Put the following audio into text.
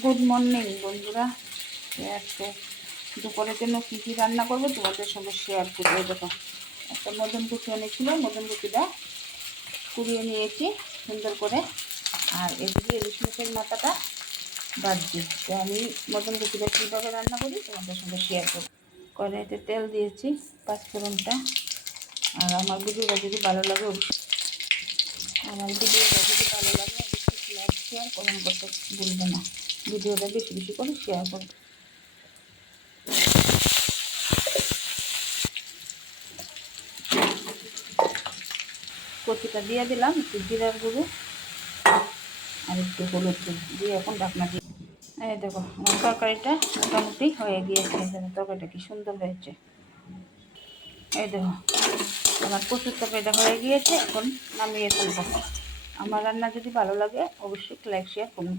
Good morning বন্ধুরা। আজকে দুপুরের জন্য কী কী রান্না করবো তোমাদের সঙ্গে শেয়ার করবো। দেখো, একটা মদনকুচি এনেছিল, মদনকুচিটা কুড়িয়ে নিয়েছি সুন্দর করে। আর এদিকে ইলিশ মাছের মাথাটা বাজছি। তো আমি মদনকুচিটা কীভাবে রান্না করি তোমাদের সঙ্গে শেয়ার করবো। কড়াইতে তেল দিয়েছি, পাঁচফোড়নটা। আর আমার ভিডিওটা যদি ভালো লাগে অবশ্যই লাইক শেয়ার কমেন্ট করতে ভুলবে না। ভিডিওটা বেশি বেশি করে শেয়ার করবে। কচিটা দিয়ে দিলাম, একটু জিরার গুঁড়ো আর একটু হলুদ দিয়ে এখন ঢাকনা দিয়ে। এই দেখো, আমার তরকারিটা মোটামুটি হয়ে গিয়েছে। তরকারিটা কি সুন্দর হয়েছে। এই দেখো, আমার কচুর তরকারিটা হয়ে গিয়েছে, এখন নামিয়ে ফেলবো। আমার রান্না যদি ভালো লাগে অবশ্যই লাইক শেয়ার করুন।